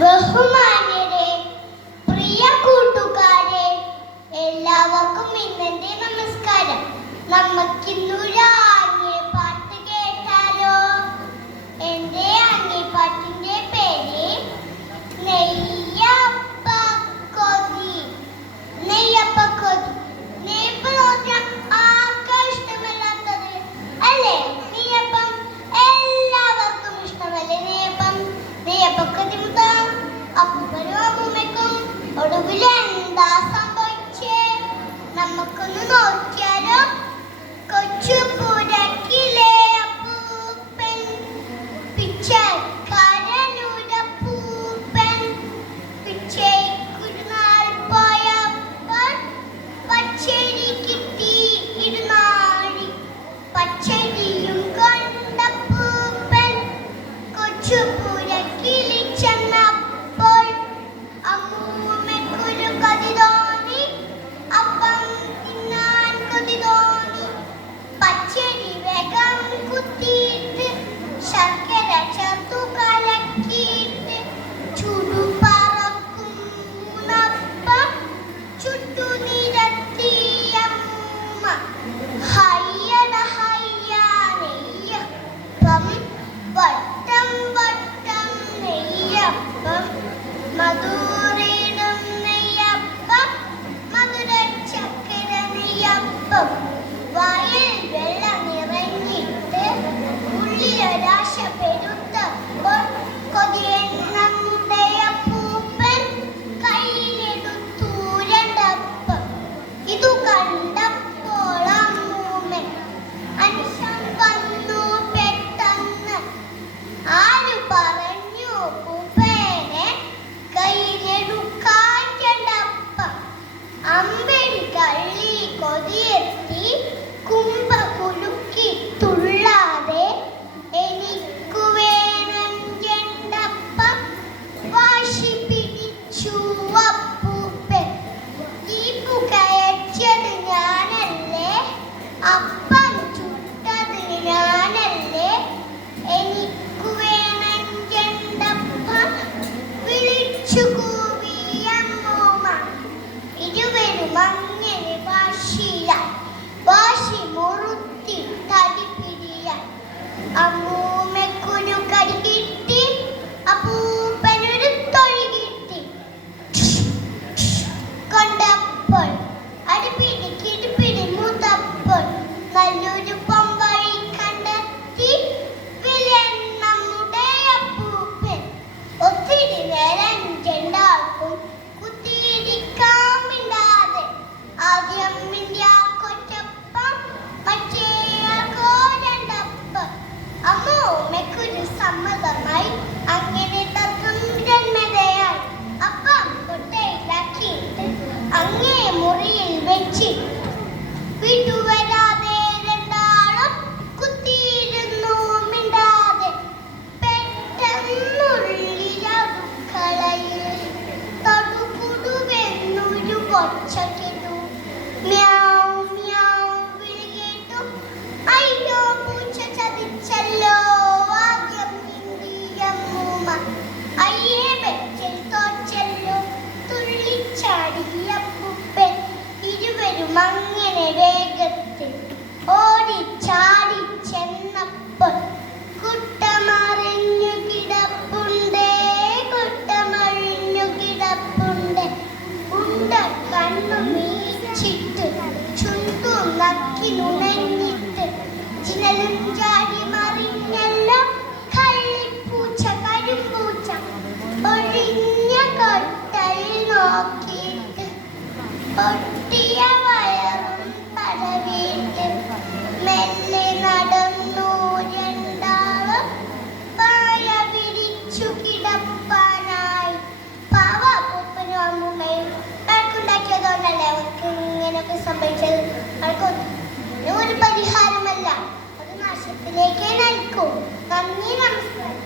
ബഹുമാന്യരെ, പ്രിയ കൂട്ടുകാരെ, എല്ലാവർക്കും ഇന്നത്തെ നമസ്കാരം. നമുക്കിന്നൊരു ആംഗ്യപ്പാട്ട് കേട്ടാലോ? എൻ്റെ ആംഗ്യപ്പാട്ടിൻ്റെ പേര് നെയ്യപ്പക്കൊതി. നെയ്യപ്പക്കൊതി. നെയ്യപ്പം ആർക്കാ ഇഷ്ടമല്ലാത്തത്? അല്ലേ? നെയ്യപ്പം എല്ലാവർക്കും ഇഷ്ടമല്ലേ? നെയ്യപ്പക്കൊതി അപ്പനും അമ്മൂമ്മയ്ക്കും ഒടുവിൽ എന്താ സംഭവിച്ചേ? നമുക്കൊന്ന് നോക്കിയാലോ? കൊച്ചുപുരക്കിലെ അപ്പൂപ്പൻ, പിച്ചക്കാരനൂരപ്പൂപ്പൻ, പിച്ചയ്ക്കൊരുനാൾ പോയപ്പോൾ പച്ചരി കിട്ടി ഇരുന്നാഴി. പച്ചരിയും കൊണ്ടപ്പൂപ്പൻ കൊച്ചുപുരക്കിൽ ചെന്നപ്പോൾ അമ്മൂമ്മയ്ക്കൊരു കൊതി തോന്നി. അപ്പം തിന്നാൻ കൊതി തോന്നി. പച്ചരി വേഗം കുത്തിയിട്ട് ശർക്കര ചേർത്തു കലക്കിയിട്ട് ചുടു പറക്കും മൂന്നപ്പം ചുട്ടു നിരത്തി അമ്മൂമ്മ. ഹയ്യട ഹയ്യ നെയ്യപ്പം, വട്ടം വട്ടം നെയ്യപ്പം, മധുരിടും നെയ്യപ്പം, മധുരച്ചക്കര നെയ്യപ്പം. വായിൽ വെള്ളം നിറഞ്ഞിട്ട് ഉള്ളിലൊരാശ പെരുത്തപ്പോൾ കൊതിയെന്നേ അപ്പൂപ്പൻ കയ്യിലെടുത്തു രണ്ടപ്പം. ഇതു കണ്ടപ്പോൾ അമ്മൂമ്മൻ അനിശം വന്നു പെട്ടെന്ന്. ആര് പറഞ്ഞു പൂപ്പേനെ കയ്യിലെടുക്കാൻ രണ്ടപ്പം? അമ്പടി കള്ളി കൊതിയെത്തി കുമ്പ കുലുക്കി തുള്ളാതെ എനിക്കു വേണം രണ്ടപ്പം. വാശി പിടിച്ചു അപ്പൂപ്പൻ. ഈ പുകയച്ചത് ഞാനല്ലേ, അപ്പം ചുട്ടത് ഞാനല്ലേ, എനിക്കു വേണം രണ്ടപ്പം. വിളിച്ചു കൂവി അമ്മൂമ്മ. ഇരുവരും അങ്ങനെ വാശി മുറുത്തി തടിപിടിയാൻ. അമ്മൂമ്മയ്ക്കൊരു കടി കിട്ടി, അപ്പൂപ്പനൊരു തൊഴി കിട്ടി. കൊണ്ടപ്പോൾ അടിപിടി മൂത്തപ്പോൾ നല്ലൊരു പൊമ്പഴി കണ്ടെത്തി വിലൻ നമ്മുടെ അപ്പൂപ്പൻ. ഒത്തിരി നേരം രണ്ടാൾക്കും കുത്തിയിരിക്കാമിണ്ടാതെ ആദ്യം മിണ്ടിയ കൊച്ചപ്പം, മറ്റേയാൾക്കോ രണ്ടപ്പം. അമ്മൂമ്മയ്ക്കൊരു സമ്മതമായി. അങ്ങനെ തത്വം ജന്മതയായി. അപ്പം കൊട്ടയിലാക്കിയിട്ട് അങ്ങേ മുറിയിൽ വെച്ചിട്ട് വിട്ടുവരാതെ രണ്ടാളും കുത്തിയിരുന്നു മിണ്ടാതെ. പെട്ടെന്നുള്ളിലടുക്കളയിൽ തടുകുടുവെന്നൊരു ഒച്ച കേട്ടു. മ്യാവ് മ്യാവ് വിളി കേട്ടു. അയ്യോ, പൂച്ച ചതിച്ചല്ലോ. ആദ്യം മിണ്ടിയ അമ്മൂമ്മ. അയ്യേ, വെച്ചിൽ തോച്ചല്ലോ. തുള്ളിച്ചാടിയ അപ്പൂപ്പൻ. ഇരുവരും അങ്ങനെ വേഗത്തിൽ ഓടിച്ചാടി ചെന്നപ്പോൾ കുട്ടമറിഞ്ഞു കിടപ്പുണ്ടേ, കുട്ടമറിഞ്ഞു കിടപ്പുണ്ട്. ഉണ്ട കണ്ണു മീച്ചിട്ട് ചുണ്ടു നക്കി നുണഞ്ഞിട്ട് ചിനലും ചാടി മറിഞ്ഞല്ലോ. കള്ളിപ്പൂച്ച കരിമ്പൂച്ച ഒഴിഞ്ഞ കൊട്ടൽ നോക്കിയിട്ട് പൊട്ടിയ വയറും തടവിയിട്ട് മെല്ലെ നടന്നു രണ്ടാളും പായ വിരിച്ചു കിടപ്പാനായി. പാവ അപ്പൂപ്പനും അമ്മൂമ്മയും വഴക്കുണ്ടാക്കിയതുകൊണ്ടല്ലേ അവർക്ക് ഇങ്ങനെയൊക്കെ സംഭവിച്ചത്. അവർക്ക് ഒരു പരിഹാരമല്ല, അത് നാശത്തിലേക്ക് നയിക്കും. നന്ദി, നമസ്കാരം.